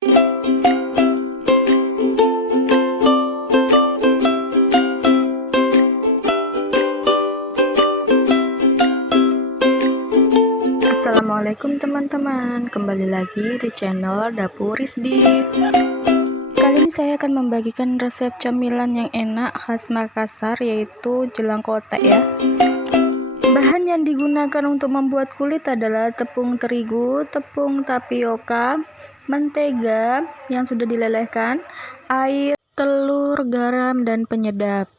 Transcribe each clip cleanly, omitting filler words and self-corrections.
Assalamualaikum teman-teman, kembali lagi di channel Dapur Rizdi. Kali ini saya akan membagikan resep camilan yang enak khas Makassar, yaitu jelang kotek ya. Bahan yang digunakan untuk membuat kulit adalah tepung terigu, tepung tapioka, mentega yang sudah dilelehkan, air, telur, garam, dan penyedap.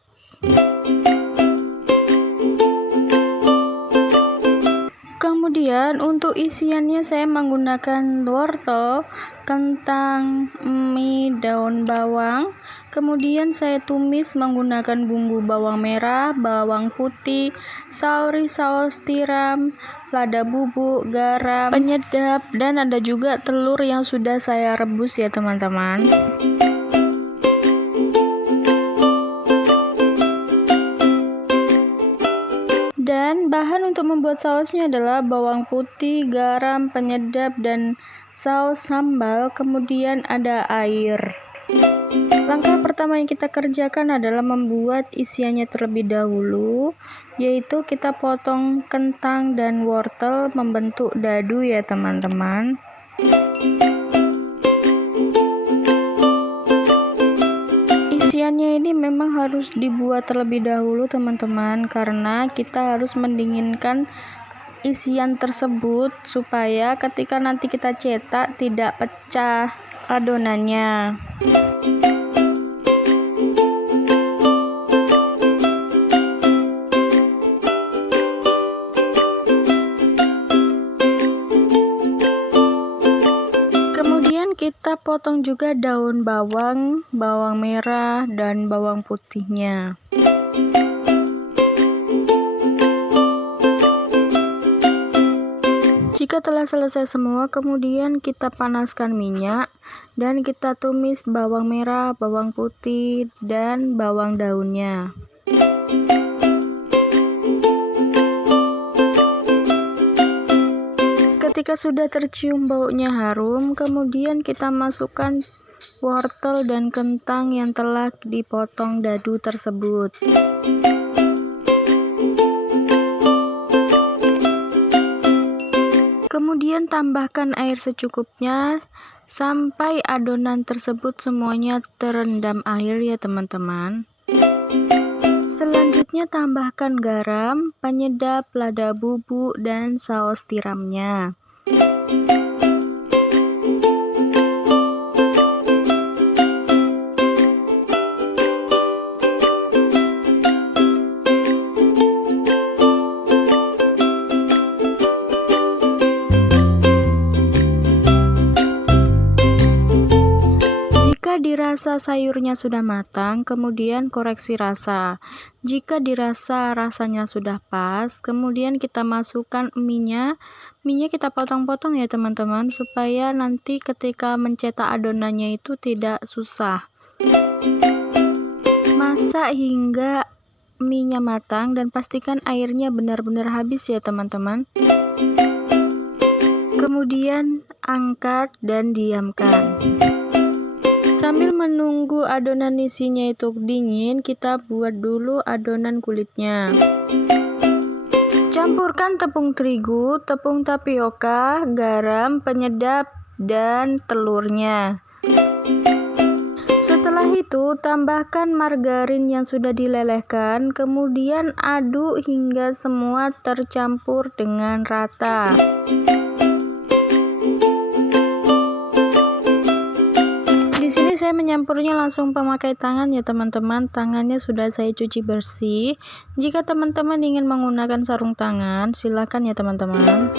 Kemudian untuk isiannya saya menggunakan wortel, kentang, mie, daun bawang. Kemudian saya tumis menggunakan bumbu bawang merah, bawang putih, saus tiram, lada bubuk, garam, penyedap, dan ada juga telur yang sudah saya rebus ya teman-teman. Dan bahan untuk membuat sausnya adalah bawang putih, garam, penyedap, dan saus sambal. Kemudian ada air. Langkah pertama yang kita kerjakan adalah membuat isiannya terlebih dahulu, yaitu kita potong kentang dan wortel membentuk dadu ya teman-teman. Isiannya ini memang harus dibuat terlebih dahulu teman-teman, karena kita harus mendinginkan isian tersebut supaya ketika nanti kita cetak tidak pecah adonannya. Kita potong juga daun bawang, bawang merah, dan bawang putihnya. Jika telah selesai semua, kemudian kita panaskan minyak dan kita tumis bawang merah, bawang putih, dan bawang daunnya. Ketika sudah tercium baunya harum, kemudian kita masukkan wortel dan kentang yang telah dipotong dadu tersebut. Kemudian tambahkan air secukupnya sampai adonan tersebut semuanya terendam air ya teman-teman. Selanjutnya tambahkan garam, penyedap, lada bubuk, dan saus tiramnya. Jika dirasa sayurnya sudah matang, kemudian koreksi rasa. Jika dirasa rasanya sudah pas, kemudian kita masukkan mie-nya. Mie-nya kita potong-potong ya teman-teman, supaya nanti ketika mencetak adonannya itu tidak susah. Masak hingga mie-nya matang dan pastikan airnya benar-benar habis ya teman-teman. Kemudian angkat dan diamkan. Sambil menunggu adonan isinya itu dingin, kita buat dulu adonan kulitnya. Campurkan tepung terigu, tepung tapioka, garam, penyedap, dan telurnya. Setelah itu, tambahkan margarin yang sudah dilelehkan, kemudian aduk hingga semua tercampur dengan rata. Saya menyampurnya langsung memakai tangan ya teman-teman. Tangannya sudah saya cuci bersih. Jika teman-teman ingin menggunakan sarung tangan, silakan ya teman-teman.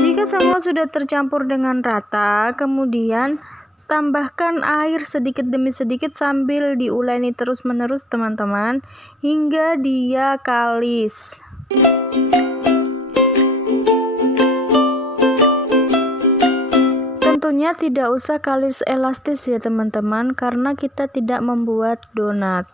Jika semua sudah tercampur dengan rata, kemudian tambahkan air sedikit demi sedikit sambil diuleni terus-menerus teman-teman, hingga dia kalis. Tentunya tidak usah kalis elastis ya teman-teman, karena kita tidak membuat donat.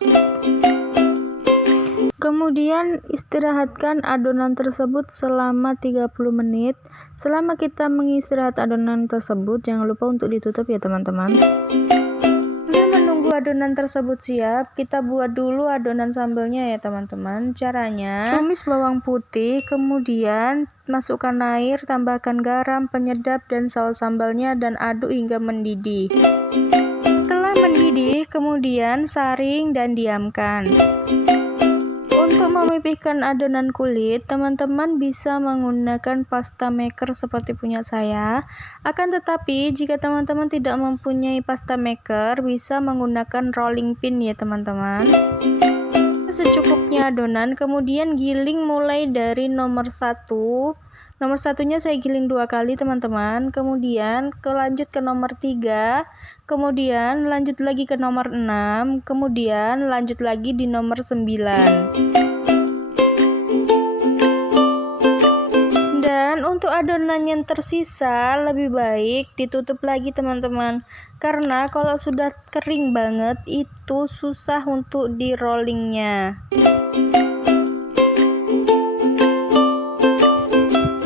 Kemudian istirahatkan adonan tersebut selama 30 menit. Selama kita mengistirahat adonan tersebut, jangan lupa untuk ditutup ya teman-teman. Sambil menunggu adonan tersebut siap, kita buat dulu adonan sambelnya ya teman-teman. Caranya, tumis bawang putih, kemudian masukkan air, tambahkan garam, penyedap, dan saus sambalnya dan aduk hingga mendidih. Setelah mendidih, kemudian saring dan diamkan. Untuk memipihkan adonan kulit, teman-teman bisa menggunakan pasta maker seperti punya saya. Akan tetapi, jika teman-teman tidak mempunyai pasta maker, bisa menggunakan rolling pin ya teman-teman. Secukupnya adonan, kemudian giling mulai dari nomor 1. Nomor satunya saya giling 2 kali teman-teman, kemudian lanjut ke nomor 3, kemudian lanjut lagi ke nomor 6, kemudian lanjut lagi di nomor 9. Dan untuk adonan yang tersisa lebih baik ditutup lagi teman-teman, karena kalau sudah kering banget itu susah untuk di rollingnya.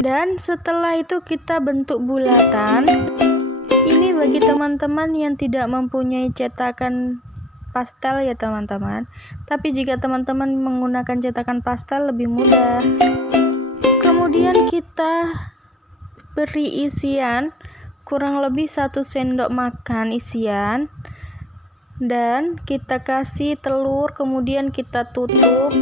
Dan setelah itu kita bentuk bulatan. Ini bagi teman-teman yang tidak mempunyai cetakan pastel ya teman-teman. Tapi jika teman-teman menggunakan cetakan pastel lebih mudah. Kemudian kita beri isian kurang lebih 1 sendok makan isian. Dan kita kasih telur, kemudian kita tutup.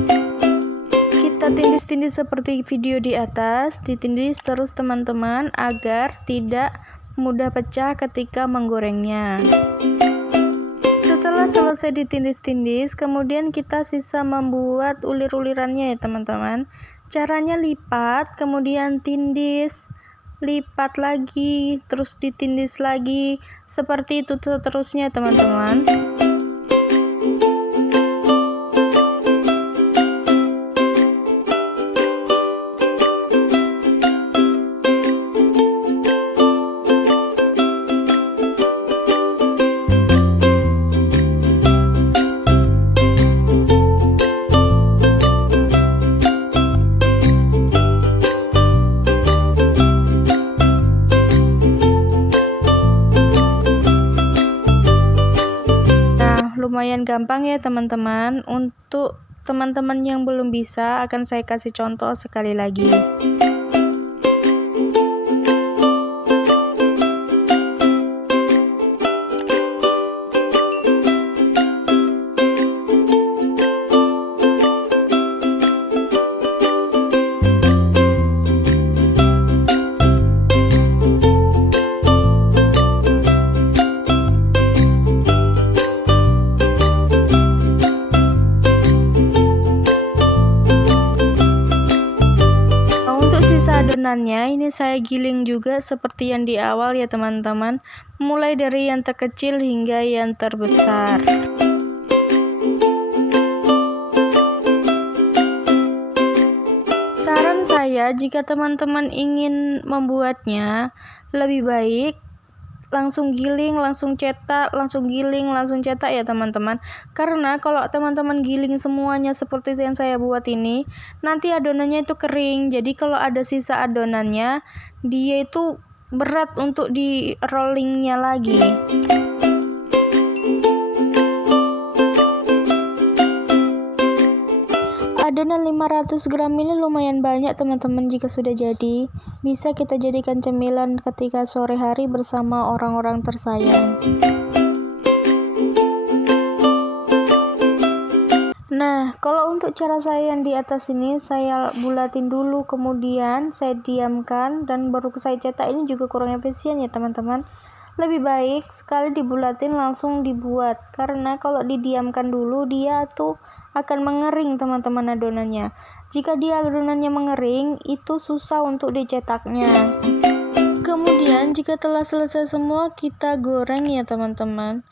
Kita tindis-tindis seperti video di atas, ditindis terus teman-teman agar tidak mudah pecah ketika menggorengnya. Setelah selesai ditindis-tindis, kemudian kita sisa membuat ulir-ulirannya ya teman-teman. Caranya lipat, kemudian tindis, lipat lagi, terus ditindis lagi, seperti itu seterusnya teman-teman. Lumayan gampang ya teman-teman. Untuk teman-teman yang belum bisa, akan saya kasih contoh sekali lagi. Sisa adonannya ini saya giling juga seperti yang di awal ya teman-teman, mulai dari yang terkecil hingga yang terbesar. Saran saya, jika teman-teman ingin membuatnya, lebih baik langsung giling, langsung cetak, langsung giling, langsung cetak ya teman-teman. Karena kalau teman-teman giling semuanya seperti yang saya buat ini, nanti adonannya itu kering. Jadi kalau ada sisa adonannya, dia itu berat untuk di rollingnya lagi. Adonan 500 gram ini lumayan banyak teman-teman. Jika sudah jadi, bisa kita jadikan cemilan ketika sore hari bersama orang-orang tersayang. Nah, kalau untuk cara saya yang di atas ini, saya bulatin dulu, kemudian saya diamkan, dan baru saya cetak. Ini juga kurang efisien ya teman-teman. Lebih baik sekali dibulatin langsung dibuat, karena kalau didiamkan dulu dia tuh akan mengering teman-teman adonannya. Jika dia adonannya mengering, itu susah untuk dicetaknya. Kemudian jika telah selesai semua, kita goreng ya teman-teman.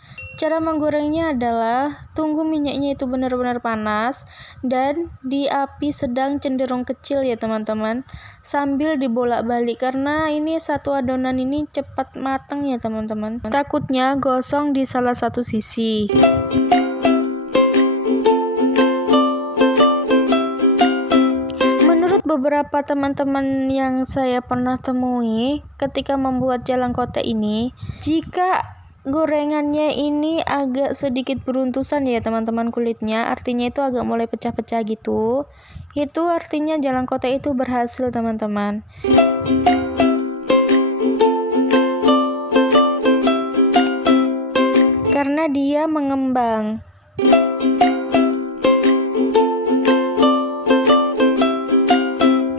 Cara menggorengnya adalah tunggu minyaknya itu benar-benar panas dan di api sedang cenderung kecil ya teman-teman, sambil dibolak-balik karena ini satu adonan ini cepat matang ya teman-teman. Takutnya gosong di salah satu sisi. beberapa teman-teman yang saya pernah temui ketika membuat jalang kote ini, jika gorengannya ini agak sedikit beruntusan ya teman-teman kulitnya, artinya itu agak mulai pecah-pecah gitu, itu artinya jalang kote itu berhasil teman-teman. Karena dia mengembang.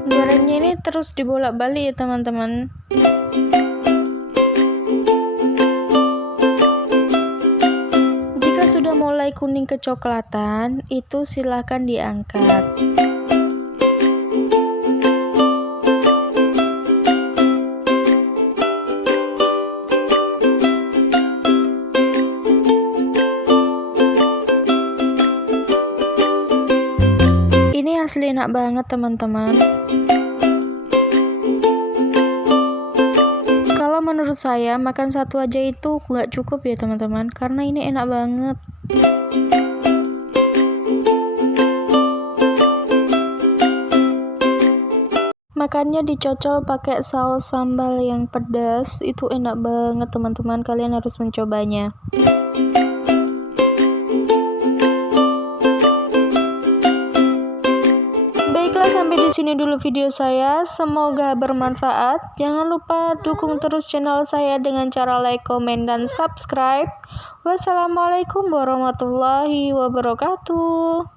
Gorengnya ini terus dibolak-balik ya teman-teman. Jika sudah mulai kuning kecoklatan, itu silakan diangkat. Ini asli enak banget teman-teman. Kalau menurut saya makan satu aja itu nggak cukup ya teman-teman, karena ini enak banget. Makannya dicocol pakai saus sambal yang pedas, itu enak banget teman-teman, kalian harus mencobanya. Baiklah, sampai di sini dulu video saya. Semoga bermanfaat. Jangan lupa dukung terus channel saya dengan cara like, komen, dan subscribe. Wassalamualaikum warahmatullahi wabarakatuh.